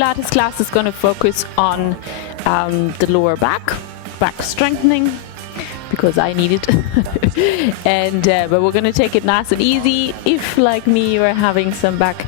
Pilates class is going to focus on the lower back strengthening, because I need it. And but we're going to take it nice and easy if, like me, you are having some back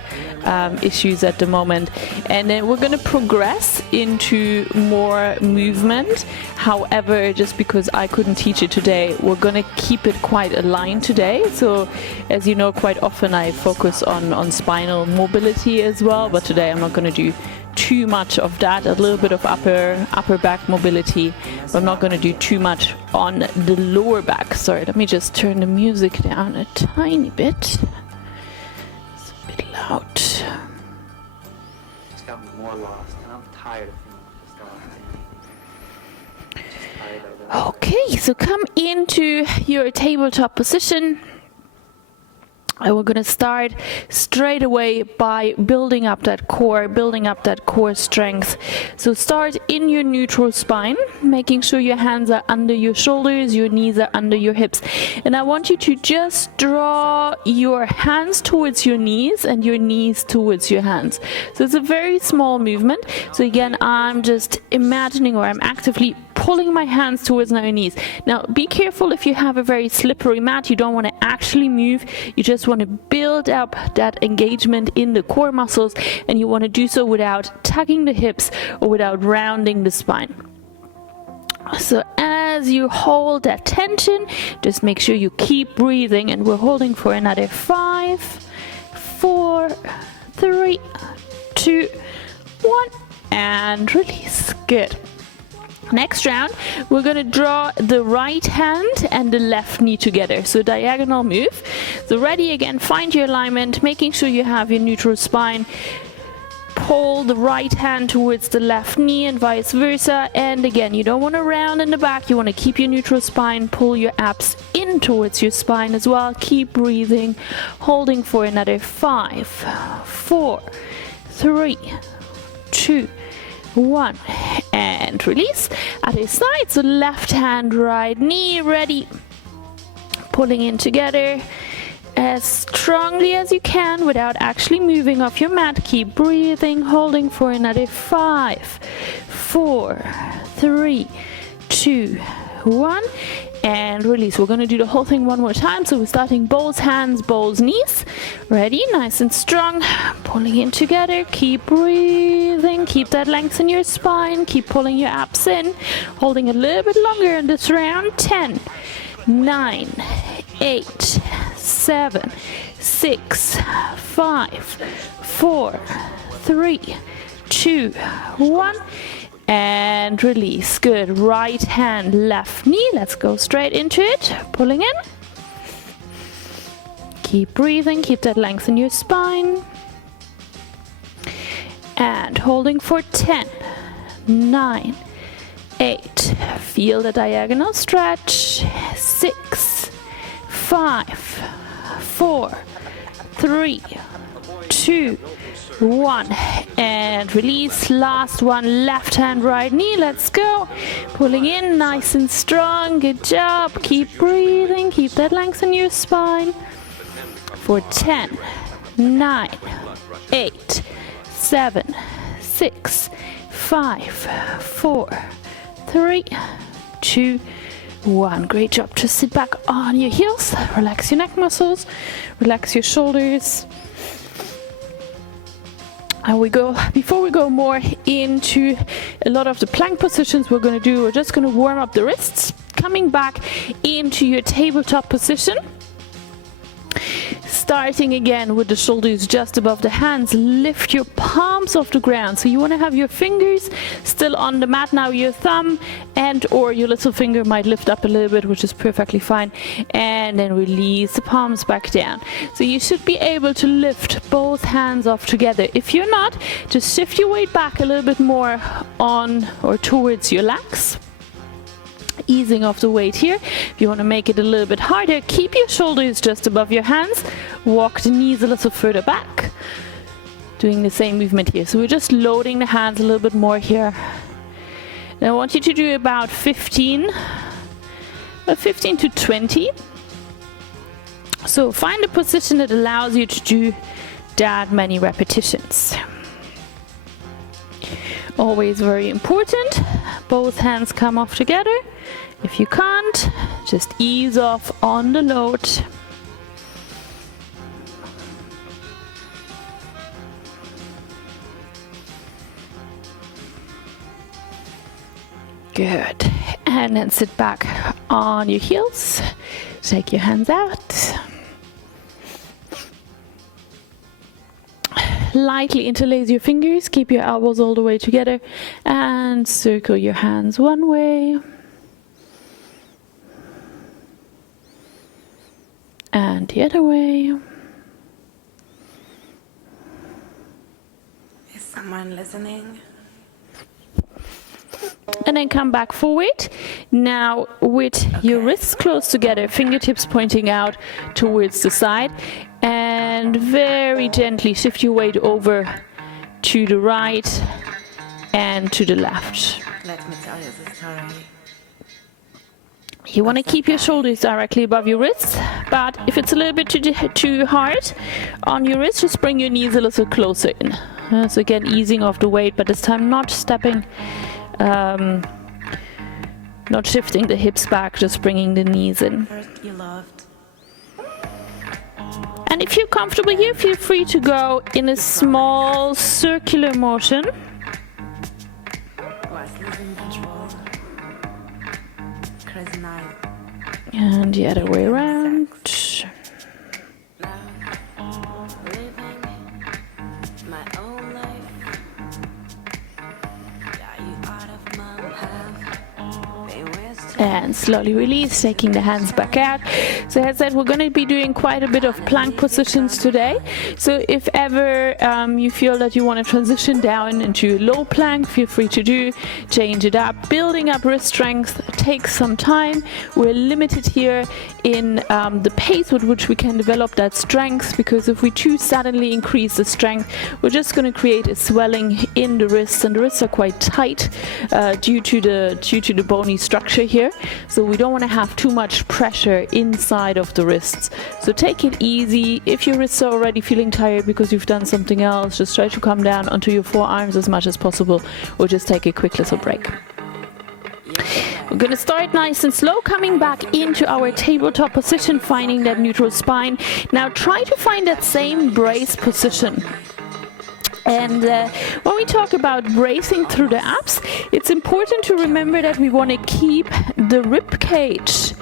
issues at the moment. And then we're going to progress into more movement. However, just because I couldn't teach it today, we're going to keep it quite aligned today. So as you know, quite often I focus on spinal mobility as well, but today I'm not going to do too much of that. A little bit of upper back mobility, but I'm not going to do too much on the lower back. Sorry, let me just turn the music down a tiny bit. It's a bit loud. It's got me more lost, and I'm tired of feeling Okay, so come into your tabletop position. And we're going to start straight away by building up that core strength. So start in your neutral spine, making sure your hands are under your shoulders, your knees are under your hips. And I want you to just draw your hands towards your knees and your knees towards your hands. So it's a very small movement. So again, I'm just imagining, or I'm actively pulling my hands towards my knees. Now be careful if you have a very slippery mat. You don't want to actually move. You just want to build up that engagement in the core muscles, and you want to do so without tugging the hips or without rounding the spine. So as you hold that tension, just make sure you keep breathing, and we're holding for another 5, 4, 3, 2, 1, and release. Good. Next round, we're going to draw the right hand and the left knee together. So diagonal move. So ready again, find your alignment, making sure you have your neutral spine. Pull the right hand towards the left knee and vice versa. And again, you don't want to round in the back. You want to keep your neutral spine. Pull your abs in towards your spine as well. Keep breathing, holding for another 5, 4, 3, 2, 1, and release. Other side, so left hand, right knee, ready. Pulling in together as strongly as you can without actually moving off your mat. Keep breathing, holding for another 5, 4, 3, 2, 1, and release. We're going to do the whole thing one more time. So we're starting both hands, both knees. Ready, nice and strong. Pulling in together. Keep breathing. Keep that length in your spine. Keep pulling your abs in. Holding a little bit longer in this round. 10, 9, 8, 7, 6, 5, 4, 3, 2, 1. And release. Good. Right hand, left knee. Let's go straight into it. Pulling in. Keep breathing. Keep that length in your spine. And holding for 10, 9, 8. Feel the diagonal stretch. 6, 5, 4, 3, 2, 1, and release. Last one, left hand, right knee. Let's go. Pulling in nice and strong. Good job. Keep breathing. Keep that length in your spine. For 10, 9, 8, 7, 6, 5, 4, 3, 2, 1. Great job. Just sit back on your heels. Relax your neck muscles. Relax your shoulders. And before we go more into a lot of the plank positions we're just going to warm up the wrists. Coming back into your tabletop position. Starting again with the shoulders just above the hands, lift your palms off the ground. So you want to have your fingers still on the mat. Now your thumb and or your little finger might lift up a little bit, which is perfectly fine. And then release the palms back down. So you should be able to lift both hands off together. If you're not, just shift your weight back a little bit more on or towards your legs. Easing off the weight here. If you want to make it a little bit harder, keep your shoulders just above your hands. Walk the knees a little further back. Doing the same movement here. So we're just loading the hands a little bit more here. And I want you to do about 15 to 20. So find a position that allows you to do that many repetitions. Always very important. Both hands come off together. If you can't, just ease off on the load. Good. And then sit back on your heels. Take your hands out. Lightly interlace your fingers. Keep your elbows all the way together. And circle your hands one way. And the other way. Is someone listening? And then come back forward. Now with your wrists close together, fingertips pointing out towards the side, and very gently shift your weight over to the right and to the left. Let me tell you this story. You want to keep your shoulders directly above your wrists, but if it's a little bit too hard on your wrists, just bring your knees a little closer in. So again, easing off the weight, but this time not stepping, not shifting the hips back, just bringing the knees in. First you loved. And if you're comfortable here, feel free to go in a small circular motion. Was losing control. Crazy night. And the other way around. Living my own life. Got you out of my path. Been wasting. And slowly release, taking the hands back out. So as I said, we're going to be doing quite a bit of plank positions today. So if ever you feel that you want to transition down into low plank, feel free to do. Change it up. Building up wrist strength takes some time. We're limited here in the pace with which we can develop that strength, because if we too suddenly increase the strength, we're just going to create a swelling in the wrists, and the wrists are quite tight due to the bony structure here. So we don't want to have too much pressure inside of the wrists. So take it easy. If your wrists are already feeling tired because you've done something else, just try to come down onto your forearms as much as possible, or just take a quick little break. We're going to start nice and slow, coming back into our tabletop position, finding that neutral spine. Now try to find that same brace position. And when we talk about bracing through the abs, it's important to remember that we want to keep the rib cage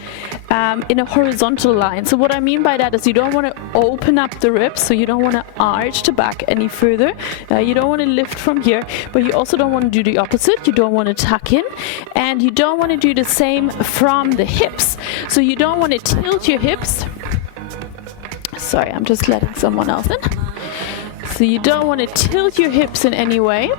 in a horizontal line. So what I mean by that is you don't want to open up the ribs, so you don't want to arch the back any further. You don't want to lift from here, but you also don't want to do the opposite. You don't want to tuck in, and you don't want to do the same from the hips. So you don't want to tilt your hips. Sorry, I'm just letting someone else in. So you don't want to tilt your hips in any way.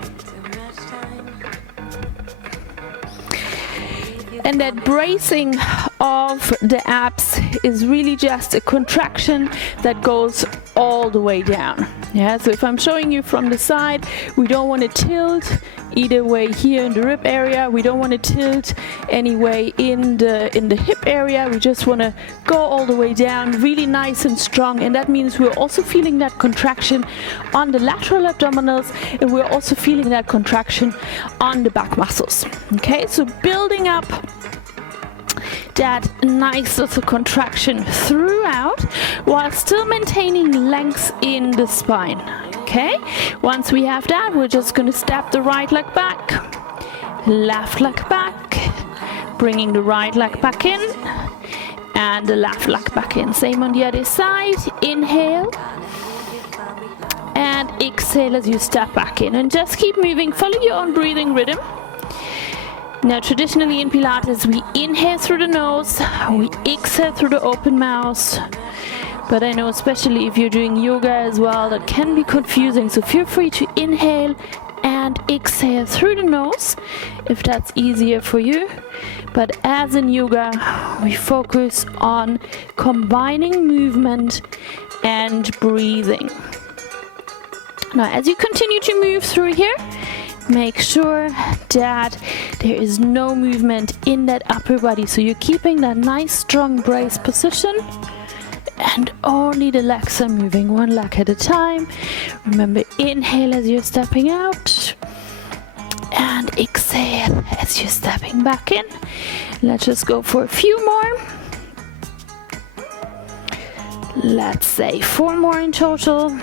And that bracing of the abs is really just a contraction that goes all the way down. Yeah, so if I'm showing you from the side, we don't want to tilt either way here in the rib area. We don't want to tilt any way in the hip area. We just want to go all the way down, really nice and strong. And that means we're also feeling that contraction on the lateral abdominals, and we're also feeling that contraction on the back muscles. Okay, so building up that nice little contraction throughout while still maintaining length in the spine. Okay, once we have that, we're just going to step the right leg back, left leg back, bringing the right leg back in, and the left leg back in. Same on the other side. Inhale and exhale as you step back in, and just keep moving. Follow your own breathing rhythm. Now traditionally in Pilates we inhale through the nose, we exhale through the open mouth, but I know especially if you're doing yoga as well, that can be confusing, so feel free to inhale and exhale through the nose if that's easier for you. But as in yoga, we focus on combining movement and breathing. Now as you continue to move through here, make sure that there is no movement in that upper body. So you're keeping that nice strong brace position, and only the legs are moving, one leg at a time. Remember, inhale as you're stepping out. And exhale as you're stepping back in. Let's just go for a few more. Let's say 4 more in total.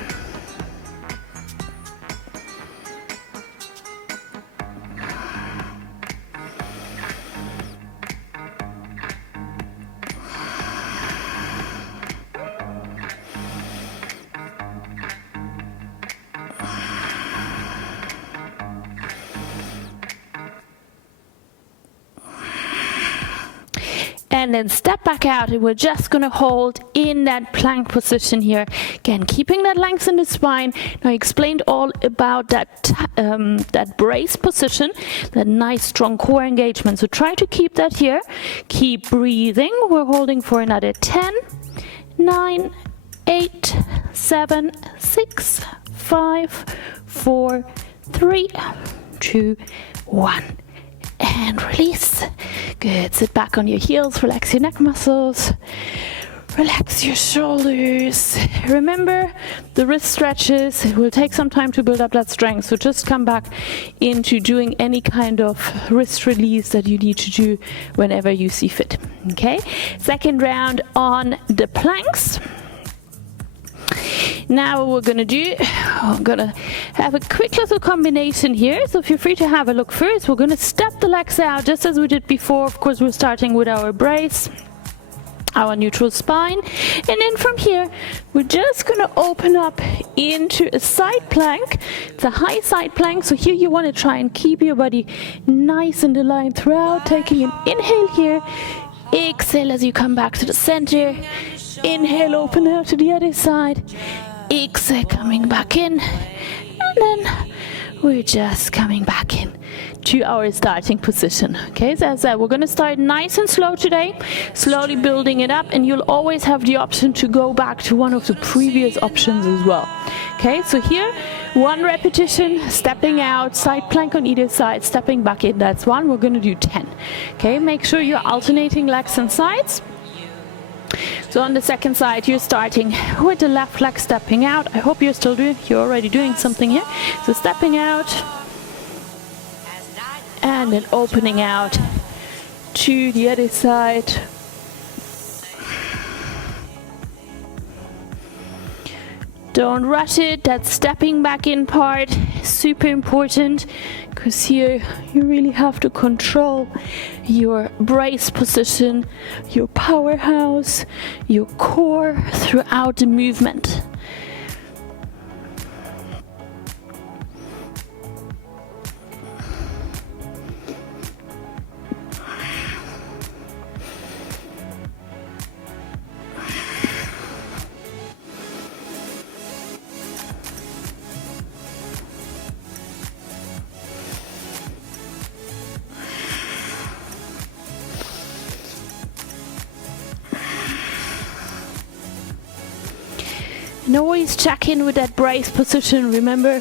And then step back out, and we're just going to hold in that plank position here. Again, keeping that length in the spine. Now I explained all about that brace position, that nice strong core engagement. So try to keep that here. Keep breathing. We're holding for another 10, 9, 8, 7, 6, 5, 4, 3, 2, 1. And release. Good. Sit back on your heels. Relax your neck muscles. Relax your shoulders. Remember the wrist stretches. It will take some time to build up that strength. So just come back into doing any kind of wrist release that you need to do whenever you see fit. Okay. Second round on the planks. Now what we're going to do, I'm going to have a quick little combination here. So feel free to have a look first. We're going to step the legs out just as we did before. Of course, we're starting with our brace, our neutral spine. And then from here, we're just going to open up into a side plank. It's a high side plank. So here you want to try and keep your body nice and aligned throughout. Taking an inhale here. Exhale as you come back to the center. Inhale, open out to the other side. Exhale, coming back in. And then we're just coming back in to our starting position. Okay, so as I said, we're going to start nice and slow today, slowly building it up, and you'll always have the option to go back to one of the previous options as well. Okay, so here, 1 repetition, stepping out, side plank on either side, stepping back in, that's 1. We're going to do 10. Okay, make sure you're alternating legs and sides. So on the second side, you're starting with the left leg stepping out. I hope you're already doing something here. So stepping out and then opening out to the other side. Don't rush it. That stepping back in part is super important, because here you really have to control your brace position, your powerhouse, your core throughout the movement. And always check in with that brace position. Remember,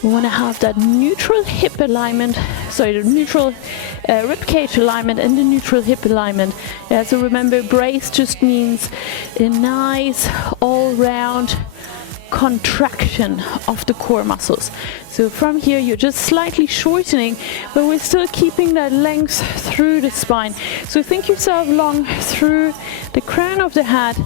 we want to have that neutral hip alignment, the neutral rib cage alignment and the neutral hip alignment. Yeah, so remember, brace just means a nice all-round contraction of the core muscles. So from here you're just slightly shortening, but we're still keeping that length through the spine. So think yourself long through the crown of the head,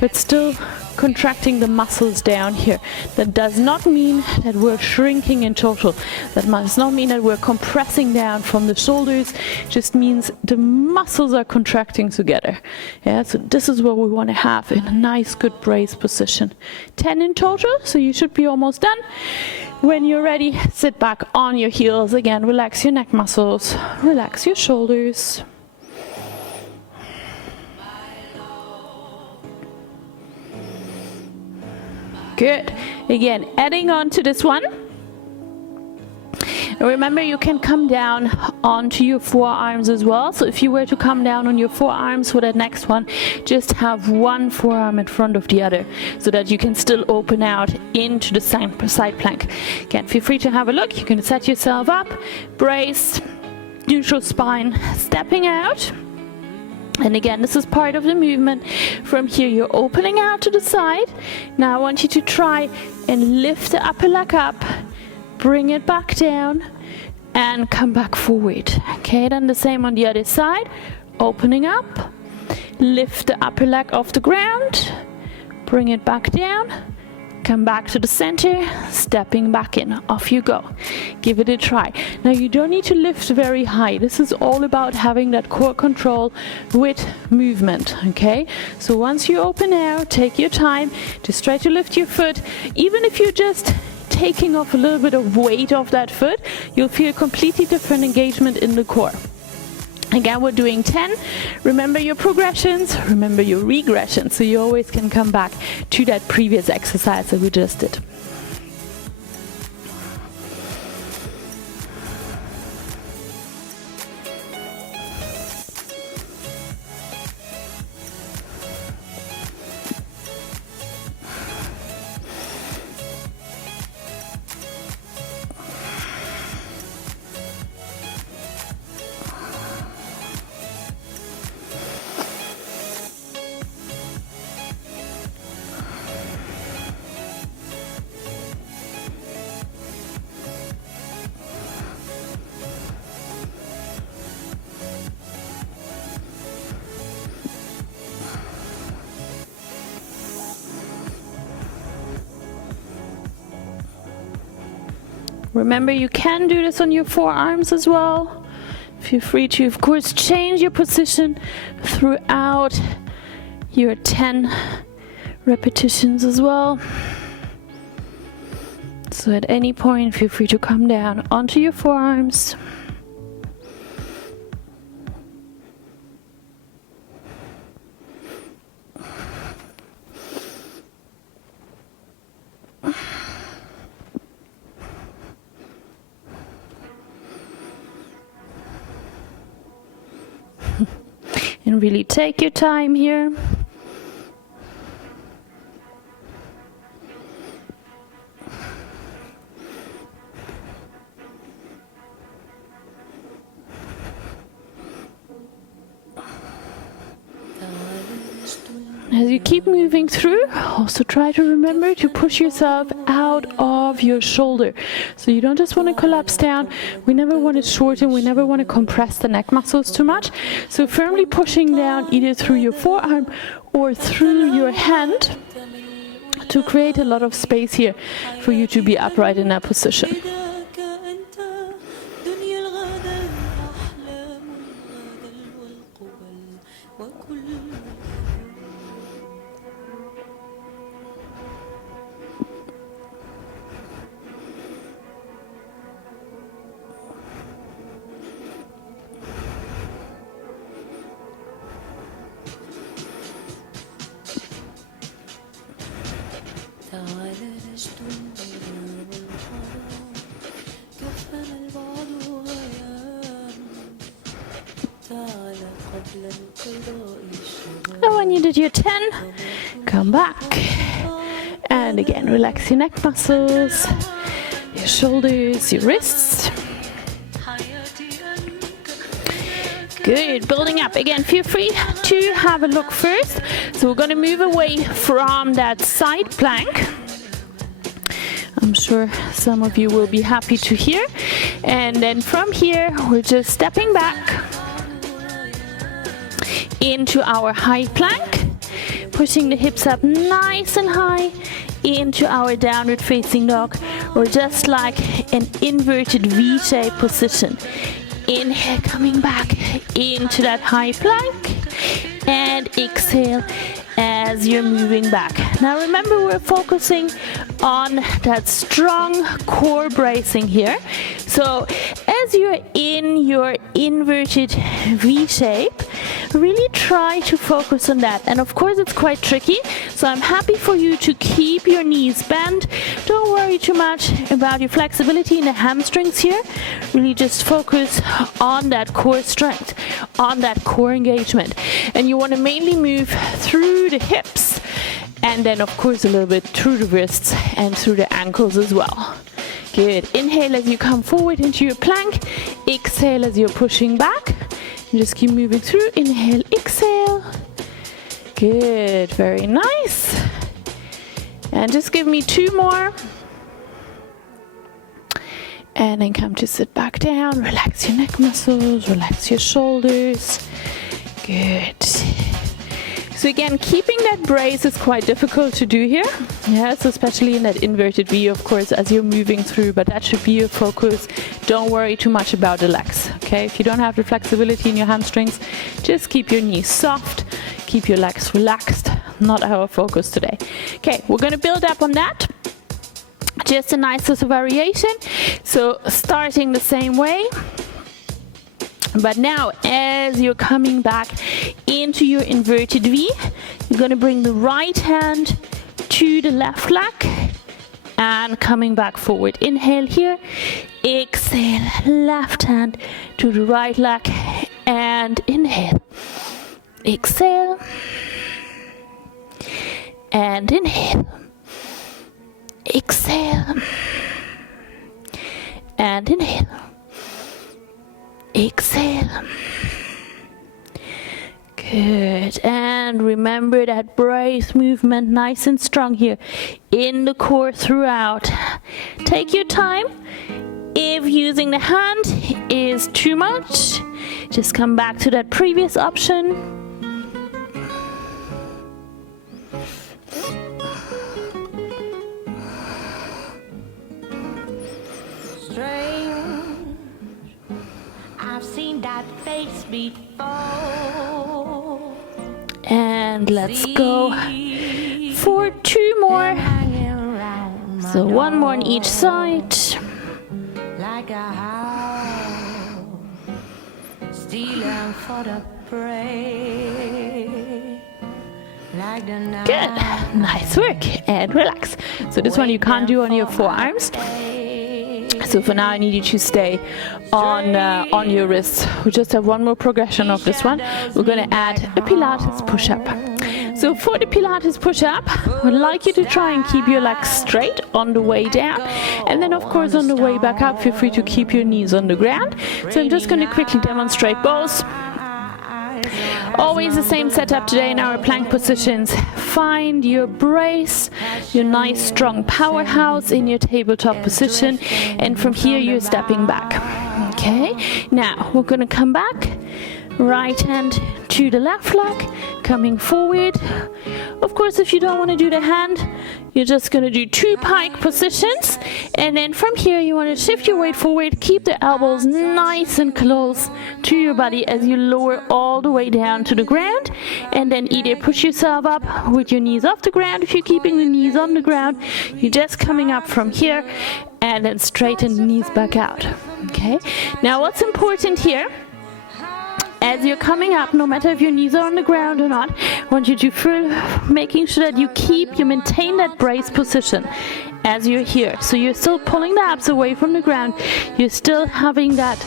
but still contracting the muscles down here. That does not mean that we're shrinking in total. That does not mean that we're compressing down from the shoulders. It just means the muscles are contracting together. Yeah, so this is what we want to have in a nice good brace position. 10 in total, so you should be almost done. When you're ready, sit back on your heels. Again, relax your neck muscles, relax your shoulders. Good. Again, adding on to this one. Remember, you can come down onto your forearms as well. So if you were to come down on your forearms for that next one, just have one forearm in front of the other so that you can still open out into the side plank. Again, feel free to have a look. You can set yourself up, brace, neutral spine, stepping out. And again, this is part of the movement. From here, you're opening out to the side. Now I want you to try and lift the upper leg up, bring it back down, and come back forward. Okay, then the same on the other side. Opening up, lift the upper leg off the ground, bring it back down, come back to the center, stepping back in. Off you go. Give it a try. Now you don't need to lift very high. This is all about having that core control with movement, okay? So once you open out, take your time. Just try to lift your foot. Even if you're just taking off a little bit of weight off that foot, you'll feel a completely different engagement in the core. Again, we're doing 10. Remember your progressions, remember your regressions, so you always can come back to that previous exercise that we just did. Remember, you can do this on your forearms as well. Feel free to, of course, change your position throughout your 10 repetitions as well. So at any point, feel free to come down onto your forearms. And really take your time here. As you keep moving through, also try to remember to push yourself out of your shoulder. So you don't just want to collapse down. We never want to shorten. We never want to compress the neck muscles too much. So firmly pushing down either through your forearm or through your hand to create a lot of space here for you to be upright in that position. And when you did your 10, come back. And again, relax your neck muscles, your shoulders, your wrists. Good, building up. Again, feel free to have a look first. So we're going to move away from that side plank. I'm sure some of you will be happy to hear. And then from here, we're just stepping back into our high plank, pushing the hips up nice and high into our downward facing dog, or just like an inverted V-shaped position. Inhale, coming back into that high plank, and exhale as you're moving back. Now remember, we're focusing on that strong core bracing here. So as you're in your inverted V shape, really try to focus on that. And of course it's quite tricky, so I'm happy for you to keep your knees bent. Don't worry too much about your flexibility in the hamstrings here. Really just focus on that core strength, on that core engagement. And you want to mainly move through the hips, and then of course a little bit through the wrists and through the ankles as well. Good. Inhale as you come forward into your plank. Exhale as you're pushing back. And just keep moving through. Inhale, exhale. Good. Very nice. And just give me 2 more. And then come to sit back down, relax your neck muscles, relax your shoulders. Good. So again, keeping that brace is quite difficult to do here. Yes, especially in that inverted V, of course, as you're moving through, but that should be your focus. Don't worry too much about the legs, okay? If you don't have the flexibility in your hamstrings, just keep your knees soft, keep your legs relaxed. Not our focus today. Okay, we're gonna build up on that. Just a nice little variation. So starting the same way. But now, as you're coming back into your inverted V, you're going to bring the right hand to the left leg and coming back forward. Inhale here, exhale, left hand to the right leg and inhale, exhale, and inhale, exhale, and inhale. Exhale. Good. And remember that brace movement, nice and strong here in the core throughout. Take your time. If using the hand is too much, just come back to that previous option. I've seen that face before. And let's go for 2 more. So 1 more on each side. Like a house, stealing for the prey. Like the night. Good. Nice work. And relax. So this one you can't do on your forearms. So for now I need you to stay on your wrists. We just have 1 more progression of this one. We're going to add a Pilates push-up. So for the Pilates push-up, I would like you to try and keep your legs straight on the way down. And then of course on the way back up, feel free to keep your knees on the ground. So I'm just going to quickly demonstrate both. Always the same setup today in our plank positions. Find your brace, your nice strong powerhouse in your tabletop position, and from here you're stepping back. Okay, now we're going to come back, right hand to the left leg, coming forward. Of course, if you don't want to do the hand, you're just going to do 2 pike positions, and then from here you want to shift your weight forward, keep the elbows nice and close to your body as you lower all the way down to the ground, and then either push yourself up with your knees off the ground. If you're keeping the knees on the ground, you're just coming up from here and then straighten the knees back out. Okay, now what's important here, as you're coming up, no matter if your knees are on the ground or not, I want you to making sure that you maintain that brace position as you're here. So you're still pulling the abs away from the ground. You're still having that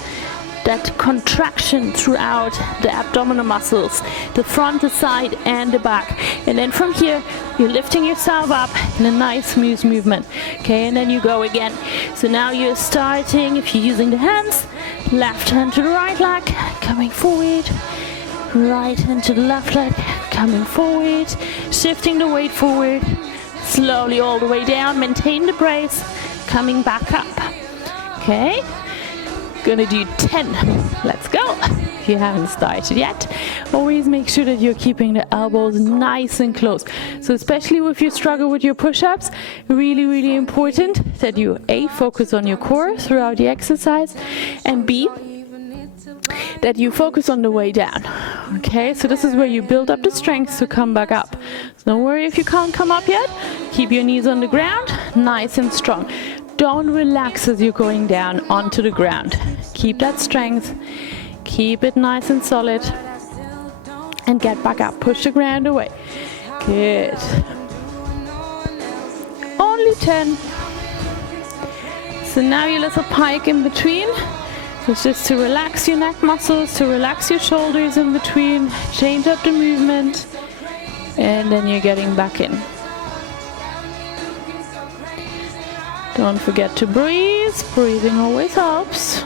contraction throughout the abdominal muscles, the front, the side, and the back. And then from here, you're lifting yourself up in a nice smooth movement. Okay, and then you go again. So now you're starting, if you're using the hands, left hand to the right leg, coming forward, right hand to the left leg, coming forward, shifting the weight forward, slowly all the way down, maintain the brace, coming back up. Okay, gonna do 10. Let's go. If you haven't started yet, always make sure that you're keeping the elbows nice and close. So especially if you struggle with your push-ups, really important that you A, focus on your core throughout the exercise, and B, that you focus on the way down. Okay, so this is where you build up the strength to come back up. So don't worry if you can't come up yet. Keep your knees on the ground, nice and strong. Don't relax as you're going down onto the ground. Keep that strength, keep it nice and solid, and get back up. Push the ground away. Good. Only 10. So now your little pike in between. It's just to relax your neck muscles, to relax your shoulders in between, change up the movement, and then you're getting back in. Don't forget to breathe. Breathing always helps.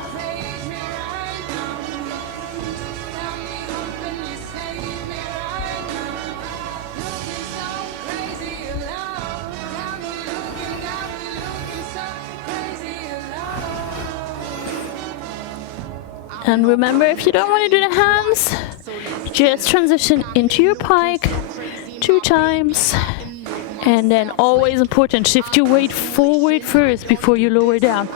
And remember, if you don't want to do the hands, just transition into your pike 2 times. And then always important, shift your weight forward first before you lower down.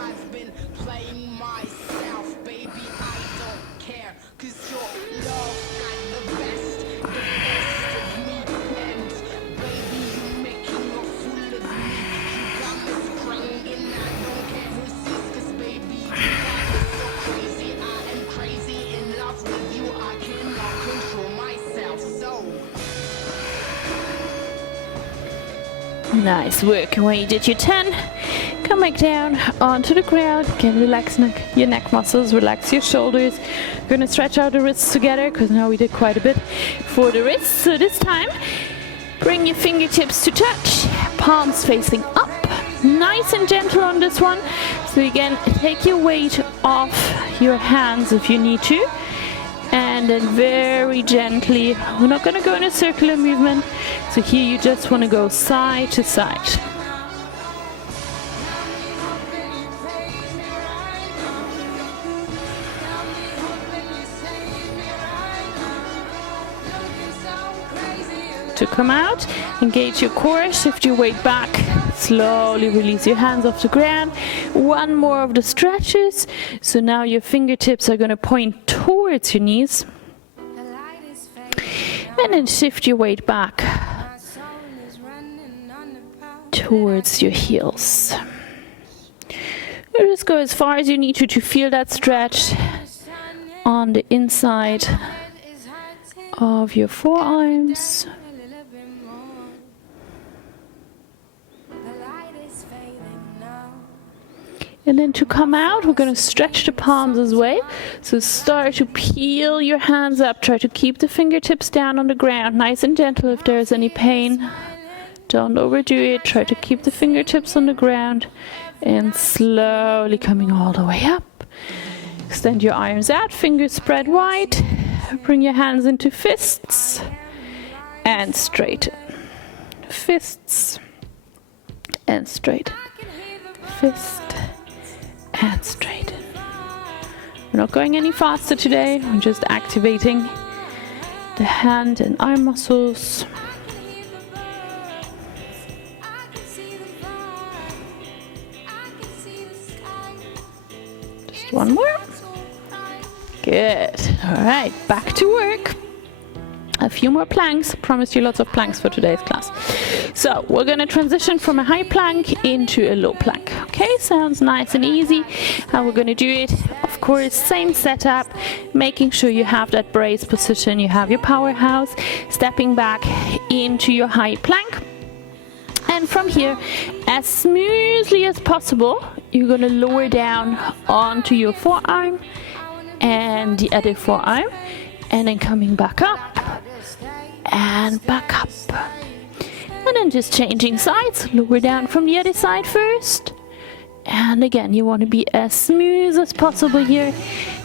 Nice work. When you did your 10, come back down onto the ground. Again, relax your neck muscles, relax your shoulders. We're going to stretch out the wrists together because now we did quite a bit for the wrists. So this time, bring your fingertips to touch, palms facing up. Nice and gentle on this one. So again, take your weight off your hands if you need to. And then very gently, we're not going to go in a circular movement. So here you just want to go side to side. To come out, engage your core, shift your weight back, slowly release your hands off the ground. One more of the stretches. So now your fingertips are going to point towards your knees. And then shift your weight back towards your heels. You just go as far as you need to feel that stretch on the inside of your forearms. And then to come out, we're going to stretch the palms as well. So start to peel your hands up. Try to keep the fingertips down on the ground, nice and gentle if there's any pain. Don't overdo it. Try to keep the fingertips on the ground and slowly coming all the way up. Extend your arms out, fingers spread wide. Bring your hands into fists and straighten. Fists and straighten. Fist and straighten. We're not going any faster today. We're just activating the hand and arm muscles. Just one more. Good. All right, back to work. A few more planks. Promised you lots of planks for today's class. So we're going to transition from a high plank into a low plank. Okay, sounds nice and easy. How we're going to do it, of course, same setup, making sure you have that brace position, you have your powerhouse, stepping back into your high plank. And from here, as smoothly as possible, you're going to lower down onto your forearm and the other forearm, and then coming back up and back up. And then just changing sides, lower down from the other side first. And again, you want to be as smooth as possible here,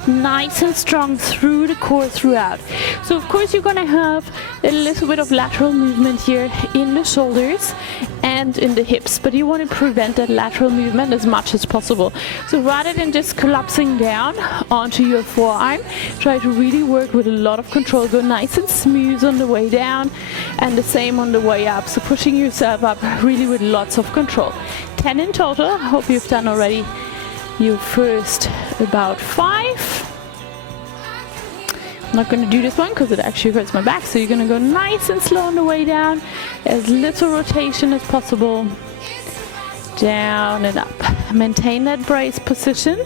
nice and strong through the core throughout. So of course you're going to have a little bit of lateral movement here in the shoulders and in the hips, but you want to prevent that lateral movement as much as possible. So rather than just collapsing down onto your forearm, try to really work with a lot of control. Go nice and smooth on the way down and the same on the way up. So pushing yourself up really with lots of control. 10 in total. I hope you've done already your first about 5. I'm not going to do this one because it actually hurts my back, so you're going to go nice and slow on the way down, as little rotation as possible, down and up. Maintain that brace position.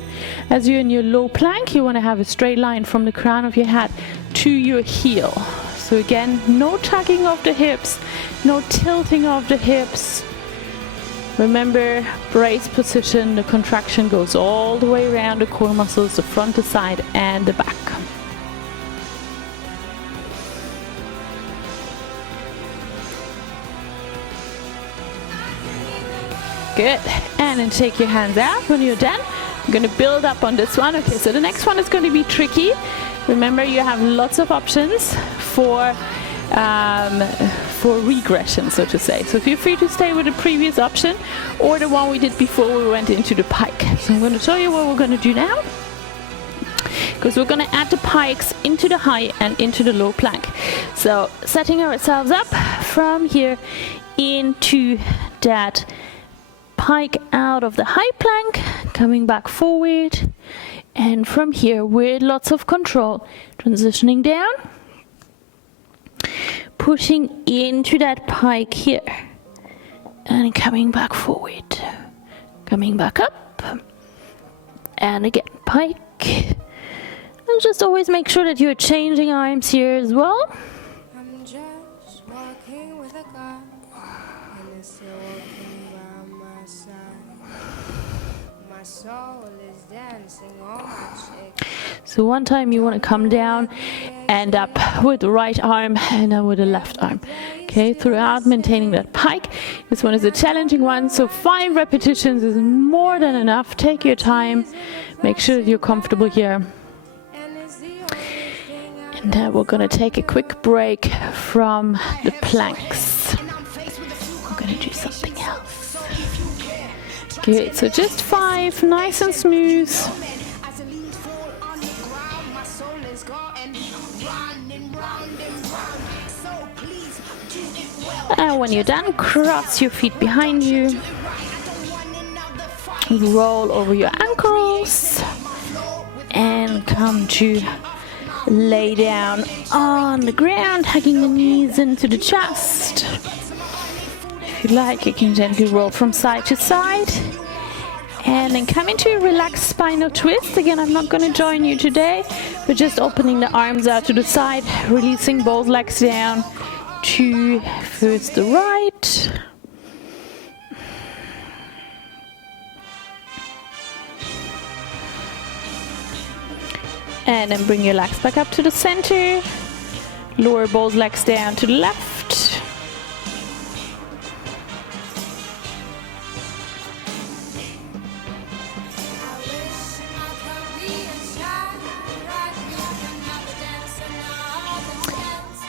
As you're in your low plank, you want to have a straight line from the crown of your head to your heel. So again, no tugging of the hips, no tilting of the hips. Remember, brace position, the contraction goes all the way around the core muscles, the front, the side, and the back. Good. And then take your hands out when you're done. I'm going to build up on this one. Okay, so the next one is going to be tricky. Remember, you have lots of options for regression, so to say. So feel free to stay with the previous option or the one we did before we went into the pike. So I'm going to show you what we're going to do now. because we're going to add the pikes into the high and into the low plank. So setting ourselves up from here into that pike out of the high plank, coming back forward, and from here with lots of control, transitioning down, pushing into that pike here, and coming back forward, coming back up, and again pike. And just always make sure that you're changing arms here as well. I'm just walking with a gun, and it's still walking by my side. My soul is dancing on my cheek. So one time you want to come down, end up with the right arm and then with the left arm. Okay, throughout maintaining that pike. This one is a challenging one, so 5 repetitions is more than enough. Take your time, make sure that you're comfortable here. And then we're going to take a quick break from the planks. We're going to do something else. Good, so just 5, nice and smooth. And when you're done, cross your feet behind you. Roll over your ankles. And come to lay down on the ground, hugging the knees into the chest. If you like, you can gently roll from side to side. And then come into a relaxed spinal twist. Again, I'm not going to join you today. We're just opening the arms out to the side, releasing both legs down to first the right. And then bring your legs back up to the center. Lower both legs down to the left.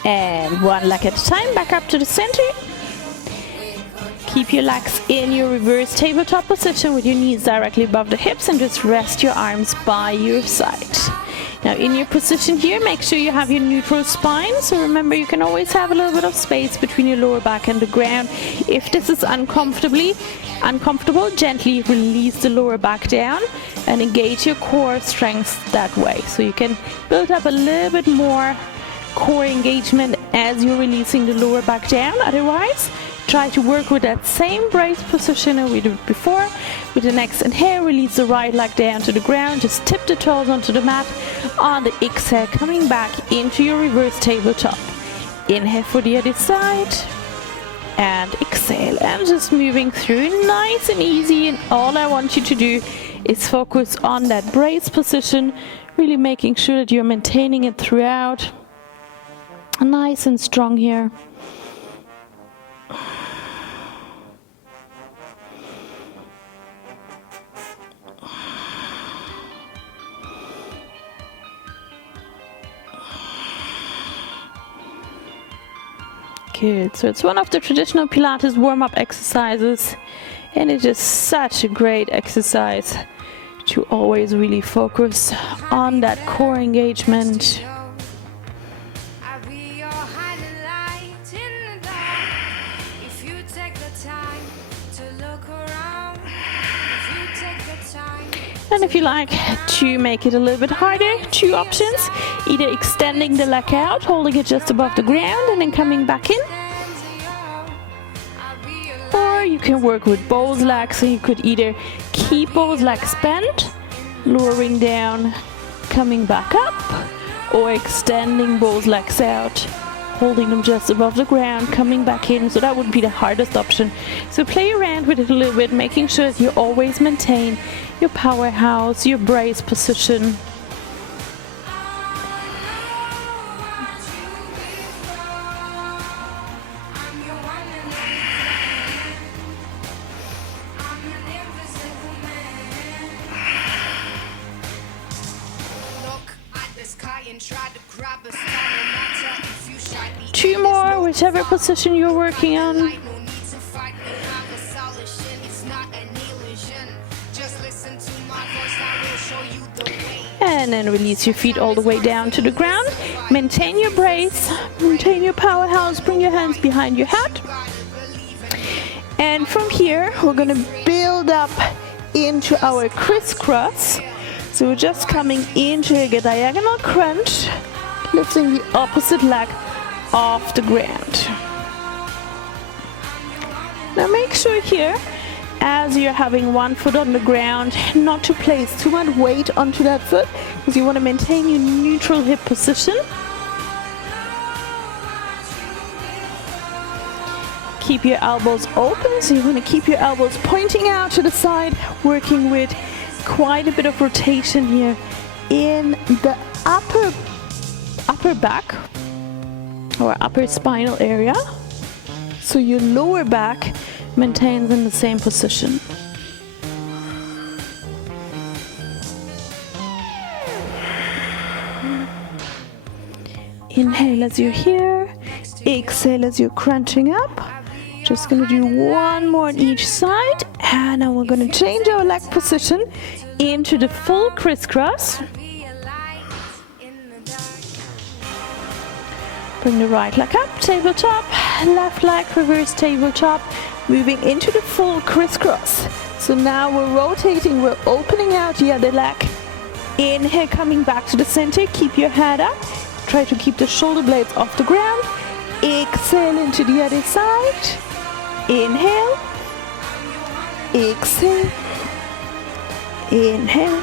And one leg at a time, back up to the center. Keep your legs in your reverse tabletop position with your knees directly above the hips and just rest your arms by your side. Now in your position here, make sure you have your neutral spine. So remember, you can always have a little bit of space between your lower back and the ground. If this is uncomfortable, gently release the lower back down and engage your core strength that way. So you can build up a little bit more core engagement as you're releasing the lower back down. Otherwise, try to work with that same brace position that we did before. With the next inhale, release the right leg down to the ground. Just tip the toes onto the mat. On the exhale, coming back into your reverse tabletop. Inhale for the other side. And exhale. And just moving through nice and easy. And all I want you to do is focus on that brace position. Really making sure that you're maintaining it throughout. Nice and strong here. Good. So it's one of the traditional Pilates warm-up exercises, and it's just such a great exercise to always really focus on that core engagement. And if you like to make it a little bit harder, 2 options. Either extending the leg out, holding it just above the ground and then coming back in. Or you can work with both legs, and you could either keep both legs bent, lowering down, coming back up, or extending both legs out, holding them just above the ground, coming back in. So that would be the hardest option. So play around with it a little bit, making sure that you always maintain your powerhouse, your brace position. Two more, whichever position you're working on. And and then release your feet all the way down to the ground. Maintain your brace, maintain your powerhouse, bring your hands behind your head. And from here, we're gonna build up into our crisscross. So we're just coming into a diagonal crunch, lifting the opposite leg off the ground. Now make sure here, as you're having one foot on the ground, not to place too much weight onto that foot, because you want to maintain your neutral hip position. Keep your elbows open, so you want to keep your elbows pointing out to the side, working with quite a bit of rotation here in the upper back or upper spinal area, so your lower back maintains in the same position. Inhale as you're here, exhale as you're crunching up. Just gonna do one more on each side, and now we're gonna change our leg position into the full crisscross. Bring the right leg up, tabletop, left leg, reverse tabletop, moving into the full crisscross. So now we're rotating, we're opening out the other leg. Inhale, coming back to the center, keep your head up. Try to keep the shoulder blades off the ground. Exhale into the other side. Inhale, exhale, inhale.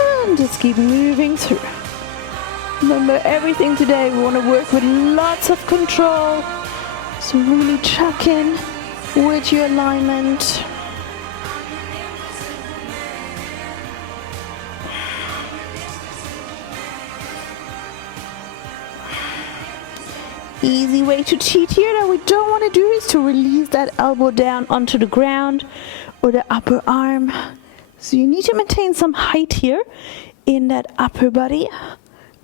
And just keep moving through. Remember, everything today, we want to work with lots of control. So really check in with your alignment. Easy way to cheat here that we don't want to do is to release that elbow down onto the ground or the upper arm. So you need to maintain some height here in that upper body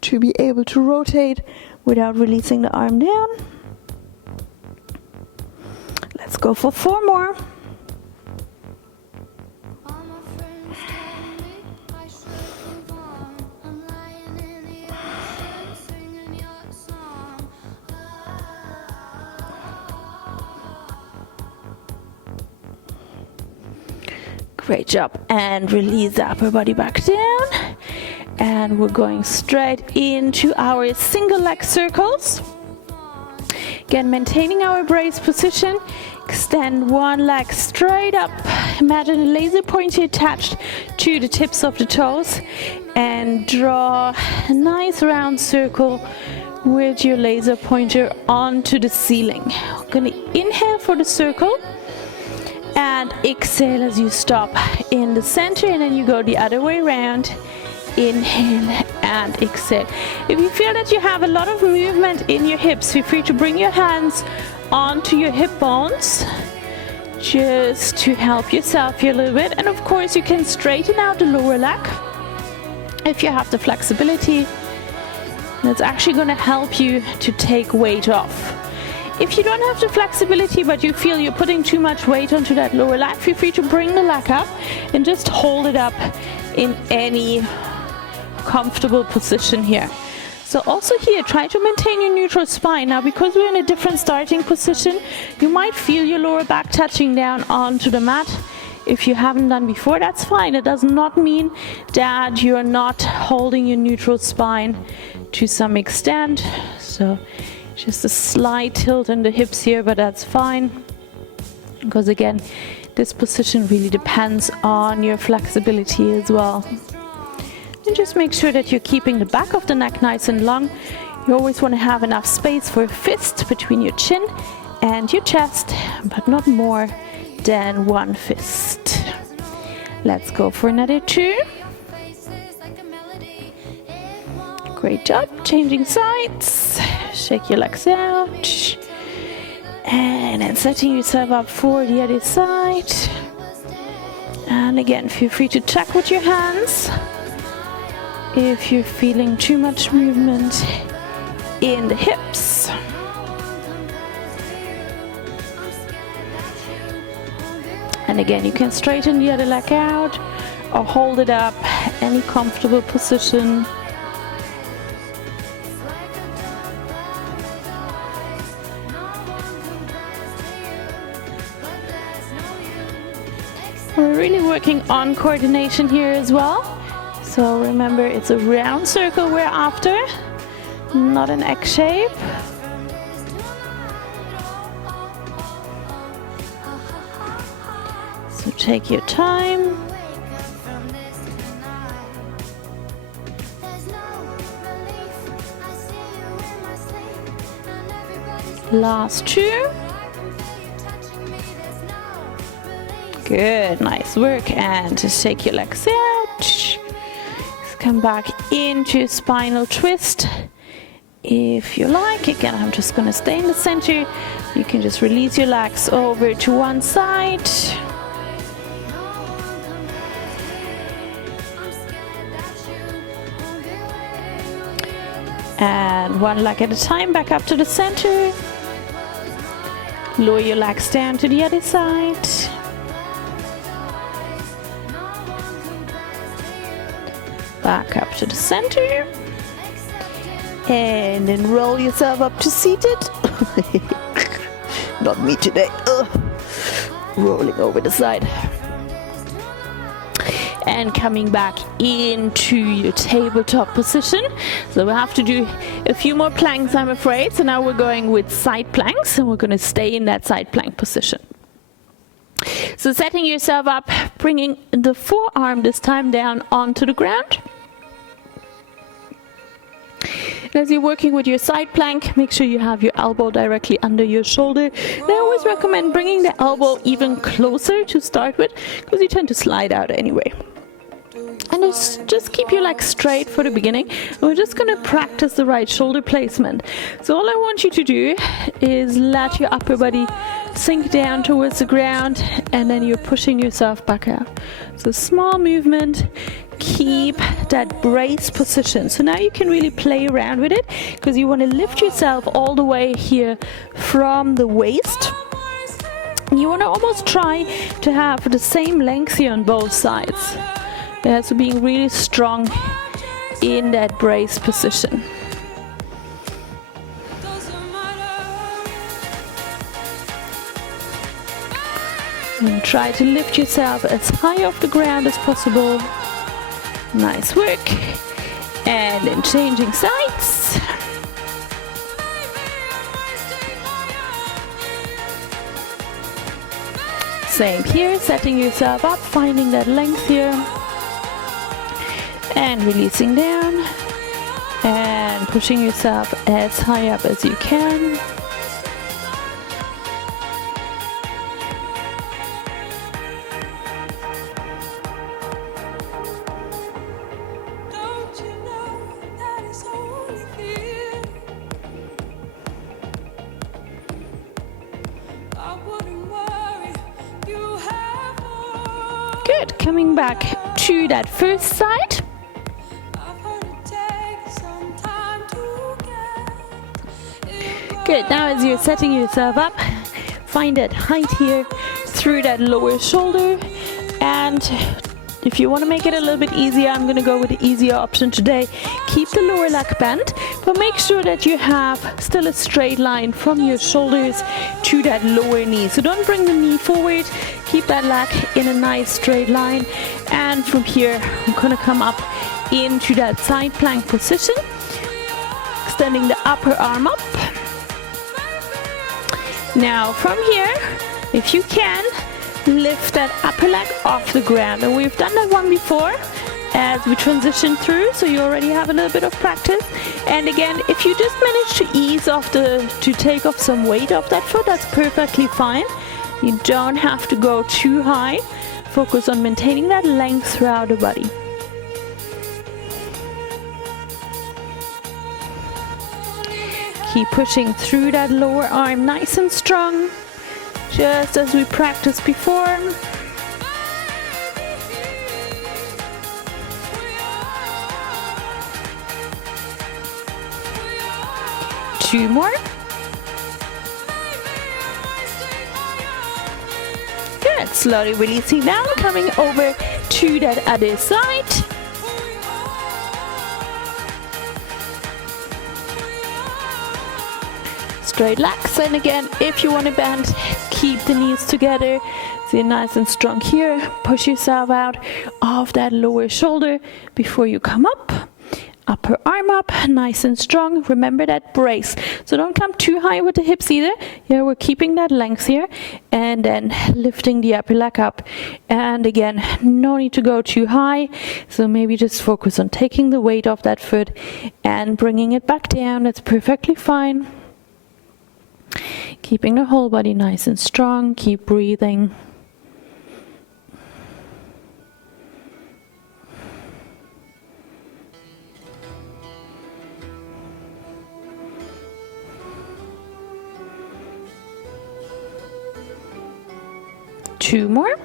to be able to rotate without releasing the arm down. Let's go for 4 more. Great job, and release the upper body back down, and we're going straight into our single leg circles. Again, maintaining our brace position. Extend one leg straight up. Imagine a laser pointer attached to the tips of the toes, and draw a nice round circle with your laser pointer onto the ceiling. We're gonna inhale for the circle and exhale as you stop in the center, and then you go the other way around. Inhale and exhale. If you feel that you have a lot of movement in your hips, feel free to bring your hands onto your hip bones just to help yourself here a little bit. And of course, you can straighten out the lower leg if you have the flexibility. That's actually going to help you to take weight off. If you don't have the flexibility but you feel you're putting too much weight onto that lower leg, feel free to bring the leg up and just hold it up in any comfortable position here. So also here, try to maintain your neutral spine. Now, because we're in a different starting position, you might feel your lower back touching down onto the mat. If you haven't done before, that's fine. It does not mean that you're not holding your neutral spine to some extent. So just a slight tilt in the hips here, but that's fine. Because again, this position really depends on your flexibility as well. And just make sure that you're keeping the back of the neck nice and long. You always want to have enough space for a fist between your chin and your chest, but not more than one fist. Let's go for another 2. Great job. Changing sides. Shake your legs out. And then setting yourself up for the other side. And again, feel free to check with your hands if you're feeling too much movement in the hips. And again, you can straighten the other leg out, or hold it up, any comfortable position. We're really working on coordination here as well. So remember, it's a round circle we're after, not an X shape. So take your time. Last two. Good, nice work. And just shake your legs out. Just come back into spinal twist. If you like, again, I'm just gonna stay in the center. You can just release your legs over to one side. And one leg at a time, back up to the center. Lower your legs down to the other side. Back up to the center. And then roll yourself up to seated. Not me today. Ugh. Rolling over the side. And coming back into your tabletop position. So we'll have to do a few more planks, I'm afraid. So now we're going with side planks, and we're going to stay in that side plank position. So setting yourself up, bringing the forearm this time down onto the ground. And as you're working with your side plank, make sure you have your elbow directly under your shoulder. And I always recommend bringing the elbow even closer to start with, because you tend to slide out anyway. And just keep your legs straight for the beginning. We're just going to practice the right shoulder placement. So all I want you to do is let your upper body sink down towards the ground, and then you're pushing yourself back out. So small movement. Keep that brace position. So now you can really play around with it, because you want to lift yourself all the way here from the waist. You want to almost try to have the same length here on both sides. Yeah, so being really strong in that brace position. And try to lift yourself as high off the ground as possible. Nice work. And then changing sides. Same here, setting yourself up, finding that length here. And releasing down. And pushing yourself as high up as you can. Good, coming back to that first side. Good, now as you're setting yourself up, find that height here through that lower shoulder. And if you want to make it a little bit easier, I'm going to go with the easier option today. Keep the lower leg bent, but make sure that you have still a straight line from your shoulders to that lower knee. So don't bring the knee forward, keep that leg in a nice straight line. And from here, I'm going to come up into that side plank position, extending the upper arm up. Now from here, if you can, lift that upper leg off the ground. And we've done that one before as we transition through, so you already have a little bit of practice. And again, if you just manage to ease off to take off some weight off that foot, that's perfectly fine. You don't have to go too high. Focus on maintaining that length throughout the body. Keep pushing through that lower arm nice and strong, just as we practiced before. Two more. Good, slowly releasing down, coming over to that other side. Straight legs, and again, if you want to bend, keep the knees together. So you're nice and strong here. Push yourself out of that lower shoulder before you come up. Upper arm up, nice and strong. Remember that brace. So don't come too high with the hips either. Yeah, we're keeping that length here. And then lifting the upper leg up. And again, no need to go too high. So maybe just focus on taking the weight off that foot and bringing it back down. That's perfectly fine. Keeping the whole body nice and strong. Keep breathing. Two more.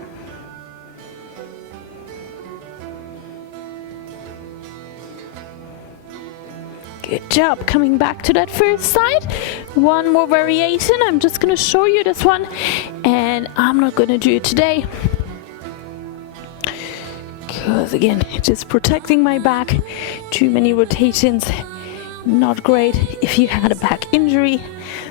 Good job. Coming back to that first side. One more variation. I'm just going to show you this one, and I'm not going to do it today because again, just protecting my back. Too many rotations, not great if you had a back injury.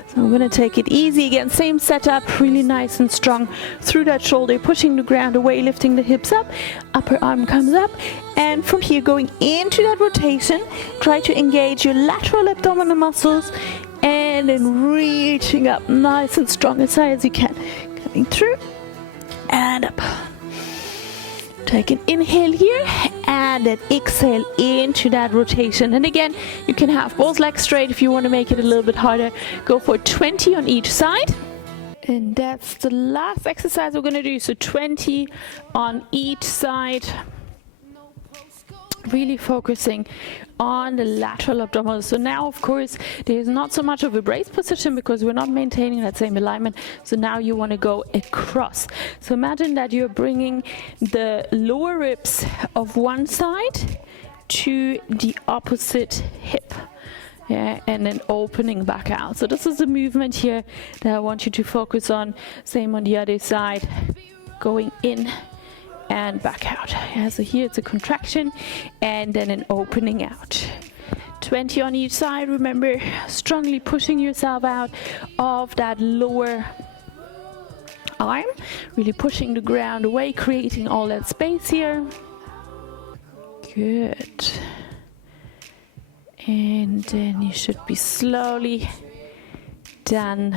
So I'm going to take it easy again. Same setup, really nice and strong through that shoulder, pushing the ground away, lifting the hips up. Upper arm comes up, and from here going into that rotation, try to engage your lateral abdominal muscles and then reaching up nice and strong as high as you can. Coming through and up. Take an inhale here and then exhale into that rotation. And again, you can have both legs straight. If you want to make it a little bit harder, go for 20 on each side. And that's the last exercise we're going to do. So 20 on each side. Really focusing on the lateral abdominal. So now, of course, there's not so much of a brace position because we're not maintaining that same alignment. So now you want to go across. So imagine that you're bringing the lower ribs of one side to the opposite hip. Yeah, and then opening back out. So this is the movement here that I want you to focus on. Same on the other side, going in and back out. Yeah, so here it's a contraction and then an opening out. 20 on each side. Remember, strongly pushing yourself out of that lower arm, really pushing the ground away, creating all that space here. Good. And then you should be slowly done